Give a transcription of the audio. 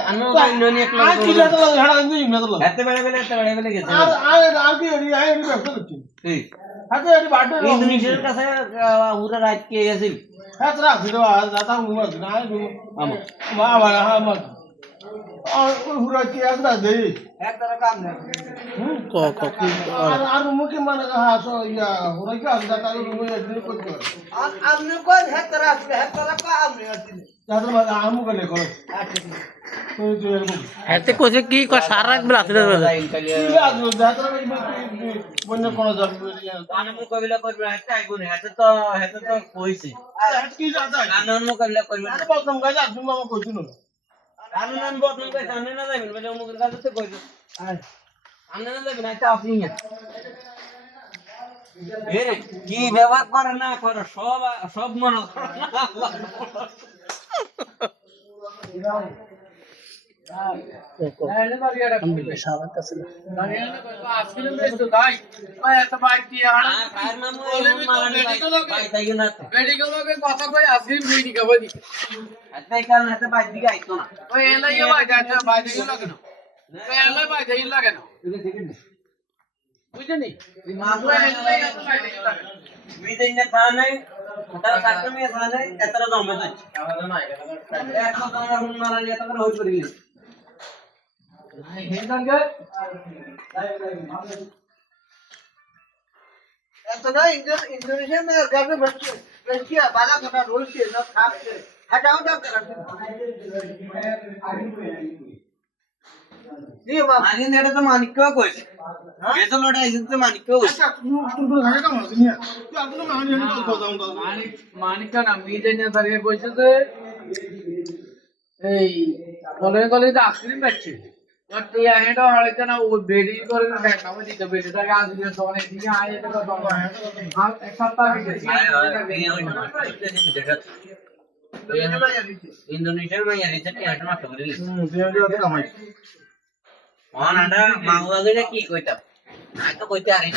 আমি ননি এক আর কি জাত লাগে হাড়া দিই না তো এত বেড়ে গেছে আর কি আই ব্যবসা করছি ঠিক হাতে এটি বাটে ইন্দোনেশিয়ার কাছে পুরো রাত কে গেছিল হ্যাঁ তোরা ভিডিও দাতা মুমাদ না আমা মা বাবা হ্যাঁ মত আর হুরা কি আসরা দেই একটার কাম না আর মুখে মানে হ্যাঁ সো ইয়া হুরা কি আসরা তাহলে মুই একদিন করতে পারি আর আপনি কোন হেতরা আসলে হেতরা কো আপনি আসলে যাদের মানে আমু গলে করো তুই তুই এরকম এতে কোচে কি সারা রাত বেলা আসলে কি আসলো যাদের বন্য কোন যাবে আমি মোকাবিলা করব হেতে আইবো না হেতে তো কইছে কি জাতা কানুন মোকাবিলা করব আরে বলতাম গাইলা তুমি মামা কইছিল কানুন বদনাম কইছে আপনি না যাবেন বলে মুখের কাছে তো কইছো আপনি না যাবেন এটা আপনি এরে কি ব্যবহার করে না করে সব মনে বুঝলি বিদেশে থানে তারা কাটমে থানে এতটা জমে যাচ্ছে এক কথা আমরা মারা নিয়ে তখন হই করি এতটা ইন্দোনেশিয়া में घर में बच्चे लड़कियां बाला कटा रोल के ना खाते हटाओ ना জি মা আগে নেড়ে তো মানিক কইছে বেতন লোটা আইছে তো মানিক কইছে আচ্ছা তুমি ঘরে কাম আছে নিয়া তুই আদলে মানি আনি তো দাও দাও মানিক না মিজে নিয়ে দাঁড়িয়ে কইছে যে এই কলেজে আইসক্রিম খাচ্ছে তুই এটা হয়তো না ও বেডি করে না খাওয়া দিতে বেডিটাকে আজ দিয়ে দোকানে দিয়ে আয় এটা তো এক সপ্তাহ আগে ইন্দোনেশিয়ার মাইয়া রিসেন্টলি হাট মাস করে তুই কামাই অনাডা মাওয়া গেলে কি কইতাম আই তো কইতে আরি